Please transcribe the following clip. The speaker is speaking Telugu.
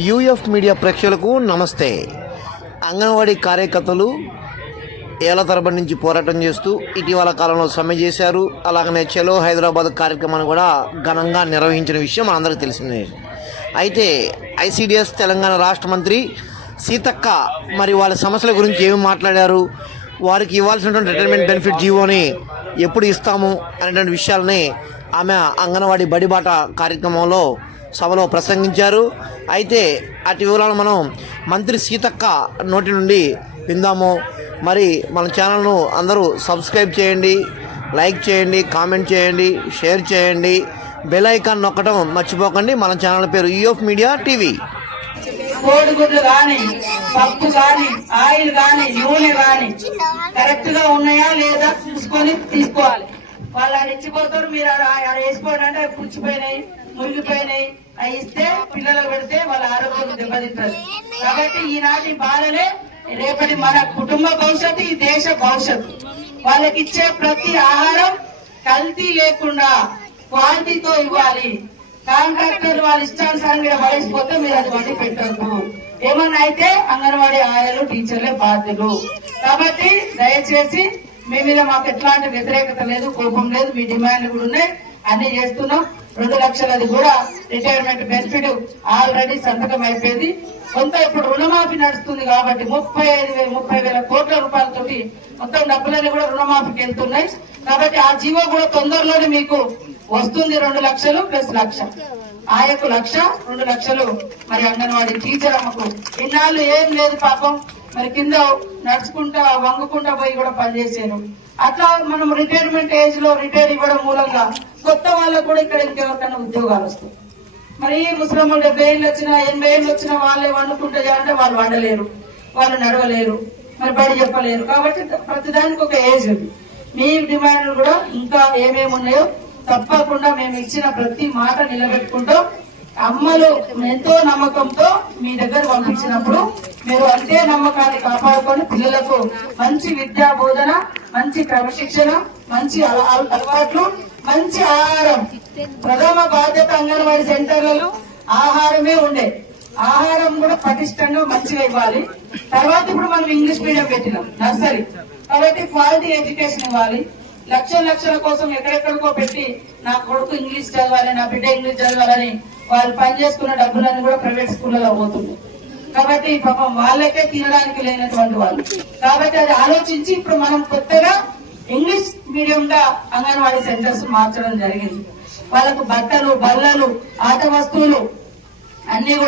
యూఎఫ్ మీడియా ప్రేక్షకులకు నమస్తే. అంగన్వాడీ కార్యకర్తలు ఏళ్ళ తరబడి నుంచి పోరాటం చేస్తూ ఇటీవల కాలంలో సమ్మె చేశారు. అలాగనే చలో హైదరాబాద్ కార్యక్రమాన్ని కూడా ఘనంగా నిర్వహించిన విషయం మనందరికీ తెలిసిందే. అయితే ఐసిడిఎస్ తెలంగాణ రాష్ట్ర మంత్రి సీతక్క మరి వాళ్ళ సమస్యల గురించి ఏమి మాట్లాడారు? వారికి ఇవ్వాల్సినటువంటి రిటైర్మెంట్ బెనిఫిట్ జీవోని ఎప్పుడు ఇస్తాము అనేటువంటి విషయాలని ఆమె అంగన్వాడీ బడిబాట కార్యక్రమంలో సభలో ప్రసంగించారు. అయితే అటు వివరాలు మనం మంత్రి సీతక్క నోటి నుండి విందాము. మరి మన ఛానల్ను అందరూ సబ్స్క్రైబ్ చేయండి లైక్ చేయండి కామెంట్ చేయండి షేర్ చేయండి. బెల్ ఐకాన్ నొక్కడం మర్చిపోకండి. మన ఛానల్ పేరు యూఎఫ్ మీడియా టీవీ కోడిగుడ్లు కానీ పప్పు కానీ ఆయిల్ కానీ నూనె కానీ కరెక్ట్గా ఉన్నాయా లేదా చూసుకొని తీసుకోవాలి. వాళ్ళు ఆడ ఇచ్చిపోతారు మీరు ఆడ వేసుకోండి అంటే పుచ్చిపోయినాయి మురిగిపోయినాయి. అవి ఇస్తే పిల్లలు పెడితే వాళ్ళ ఆరోగ్యం దెబ్బతింటారు కాబట్టి ఈనాటి బాలలే రేపటి మన కుటుంబ భవిష్యత్తు ఈ దేశ భవిష్యత్తు. వాళ్ళకి ఇచ్చే ప్రతి ఆహారం కల్తీ లేకుండా క్వాలిటీతో ఇవ్వాలి. కాంట్రాక్టర్ వాళ్ళ ఇష్టానుసారంగా పడేసిపోతే మీరు అది వండి పెట్టద్దు. ఏమన్నా అయితే అంగన్వాడీ ఆయాలు టీచర్లే బాధ్యులు. కాబట్టి దయచేసి మీ మీద మాకు ఎట్లాంటి వ్యతిరేకత లేదు కోపం లేదు మీ డిమాండ్లు కూడా ఉన్నాయి. అన్ని చేస్తున్నాం. రెండు లక్షలది కూడా రిటైర్మెంట్ బెనిఫిట్ ఆల్రెడీ సంతకం అయిపోయింది. కొంత ఇప్పుడు రుణమాఫీ నడుస్తుంది కాబట్టి ముప్పై ఐదు వేల ముప్పై వేల కోట్ల రూపాయలతోటి మొత్తం డబ్బులన్నీ కూడా రుణమాఫీకి వెళ్తున్నాయి. కాబట్టి ఆ జీవో కూడా తొందరలోనే మీకు వస్తుంది రెండు లక్షలు ప్లస్ లక్ష. ఆ యొక్క లక్ష రెండు లక్షలు మరి అంగన్వాడీ టీచర్ అమ్మకు. ఇన్నాళ్ళు ఏం లేదు పాపం. మరి కింద నడుచుకుంటా వంగుకుంటా పోయి కూడా పనిచేసారు అట్లా మనం రిటైర్మెంట్ ఏజ్లో రిటైర్ ఇవ్వడం మూలంగా కొత్త వాళ్ళకు కూడా ఇక్కడ ఇంకెవరికైనా ఉద్యోగాలు వస్తాయి. మరి ముసలమ్మ డెబ్బై ఏళ్ళు వచ్చినా ఎనభై ఏళ్ళు వచ్చినా వాళ్ళే వండుకుంటే అంటే వాళ్ళు వండలేరు వాళ్ళు నడవలేరు మరి బడి చెప్పలేరు. కాబట్టి ప్రతిదానికి ఒక ఏజ్ ఉంది. మీ డిమాండ్లు కూడా ఇంకా ఏమేమి ఉన్నాయో తప్పకుండా మేము ఇచ్చిన ప్రతి మాట నిలబెట్టుకుంటాం అమ్మలు ఎంతో నమ్మకంతో మీ దగ్గర పంపించినప్పుడు మీరు అంతే నమ్మకాన్ని కాపాడుకొని పిల్లలకు మంచి విద్యా బోధన మంచి క్రమశిక్షణ మంచి అలవాట్లు మంచి ఆహారం. ప్రథమ బాధ్యత అంగన్వాడీ సెంటర్లలో ఆహారమే ఉండే. ఆహారం కూడా పటిష్టంగా మంచిగా ఇవ్వాలి. తర్వాత ఇప్పుడు మనం ఇంగ్లీష్ మీడియం పెట్టినాం నర్సరీ. కాబట్టి క్వాలిటీ ఎడ్యుకేషన్ ఇవ్వాలి. లక్షల లక్షల కోసం ఎక్కడెక్కడికో పెట్టి నా కొడుకు ఇంగ్లీష్ చదవాలి నా బిడ్డ ఇంగ్లీష్ చదవాలని వాళ్ళు పని చేసుకున్న డబ్బులన్నీ కూడా ప్రైవేట్ స్కూళ్ళలో పోతుంది కాబట్టి పాపం వాళ్ళకే తినడానికి లేనటువంటి వాళ్ళు. కాబట్టి అది ఆలోచించి ఇప్పుడు మనం కొత్తగా ఇంగ్లీష్ మీడియం గా అంగన్వాడీ సెంటర్స్ మార్చడం జరిగింది. వాళ్ళకు బట్టలు బల్లలు ఆట వస్తువులు అన్ని కూడా